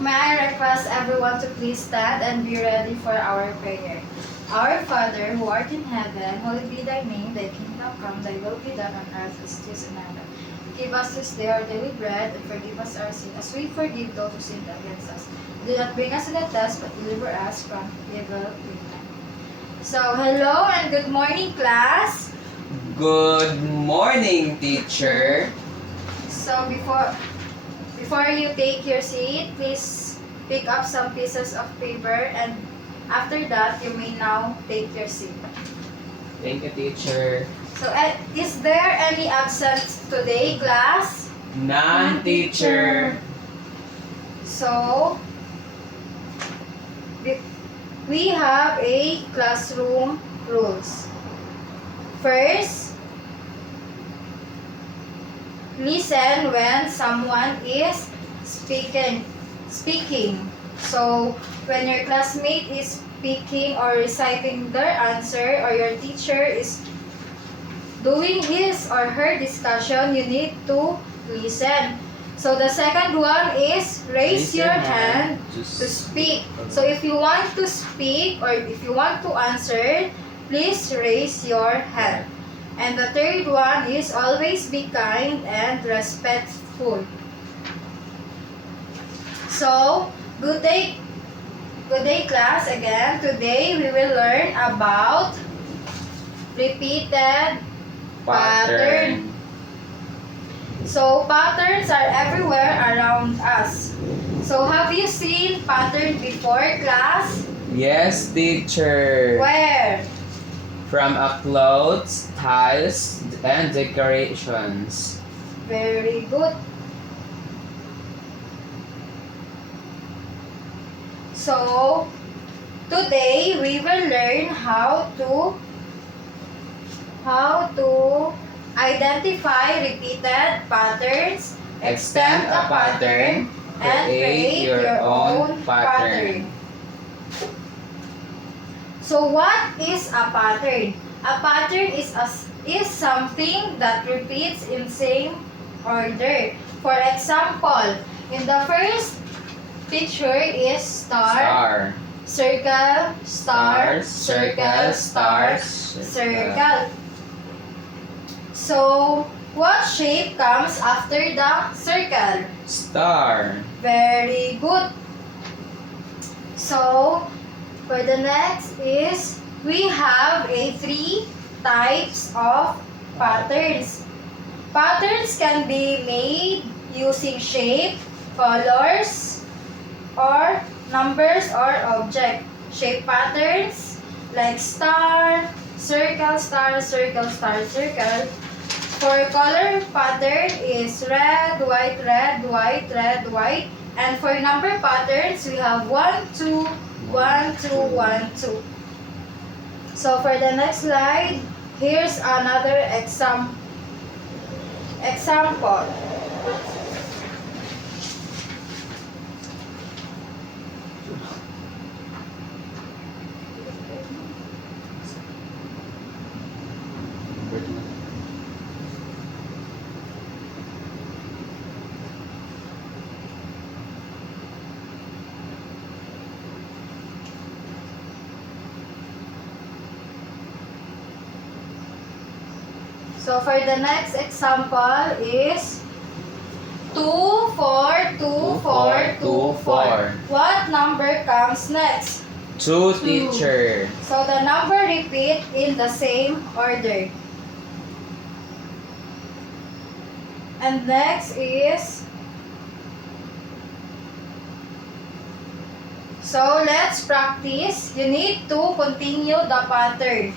May I request everyone to please stand and be ready for our prayer. Our Father, who art in heaven, hallowed be thy name, thy kingdom come, thy will be done on earth as it is in heaven. Give us this day our daily bread, and forgive us our sin, as we forgive those who sin against us. Do not bring us into test, but deliver us from evil. Amen. So, hello and good morning, class. Good morning, teacher. So, before you take your seat, please pick up some pieces of paper, and after that, you may now take your seat. Thank you, teacher. So, is there any absent today, class? None, teacher. So, we have a classroom rules. First, listen when someone is speaking. So, when your classmate is speaking or reciting their answer, or your teacher is doing his or her discussion, you need to listen. So, the second one is raise your hand to speak. So, if you want to speak or if you want to answer, please raise your hand. And the third one is always be kind and respectful. So, good day class again. Today we will learn about repeated pattern. So, patterns are everywhere around us. So, have you seen pattern before, class? Yes, teacher. Where? From a clothes, tiles, and decorations. Very good. So, today we will learn how to identify repeated patterns, Extend a pattern, and create your own pattern. So, what is a pattern? A pattern is something that repeats in same order. For example, in the first picture is star, circle, star, circle, star, circle. So, what shape comes after the circle? Star. Very good. So, for the next is, we have three types of patterns. Patterns can be made using shape, colors, or numbers or object. Shape patterns like star, circle, star, circle, star, circle. For color pattern is red, white, red, white, red, white. And for number patterns, we have 1, 2, 1, 2, 1, 2. So for the next slide, here's another example. So for the next example is 2, 4, 2, 4, 2, 4. What number comes next? 2, teacher. So the number repeat in the same order. And next is, so let's practice. You need to continue the pattern.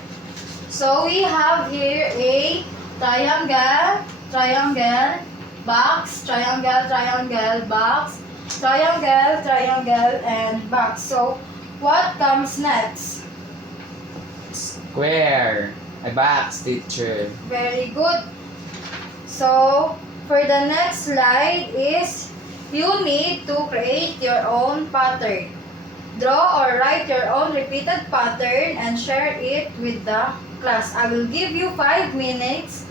So we have here a triangle, triangle, box, triangle, triangle, box, triangle, triangle, and box. So what comes next? Square. A box, teacher. Very good. So for the next slide is, you need to create your own pattern. Draw or write your own repeated pattern and share it with the class. I will give you 5 minutes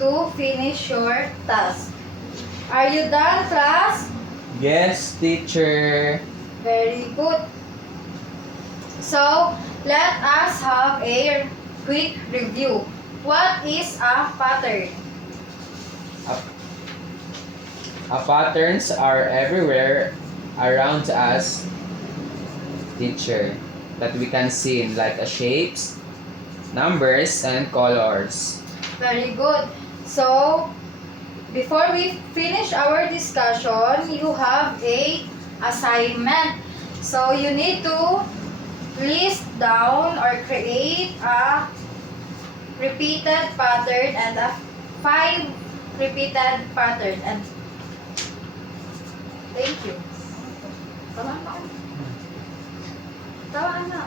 to finish your task. Are you done, class? Yes, teacher. Very good. So, let us have a quick review. What is a pattern? Patterns are everywhere around us, teacher, that we can see like shapes, numbers, and colors. Very good. So, before we finish our discussion, you have a assignment. So, you need to list down or create a repeated pattern and a 5 repeated pattern. And thank you. Tama na.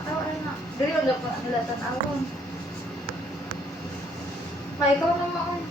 Tawa na. Dili wala po nila tanawon. May ikaw naman.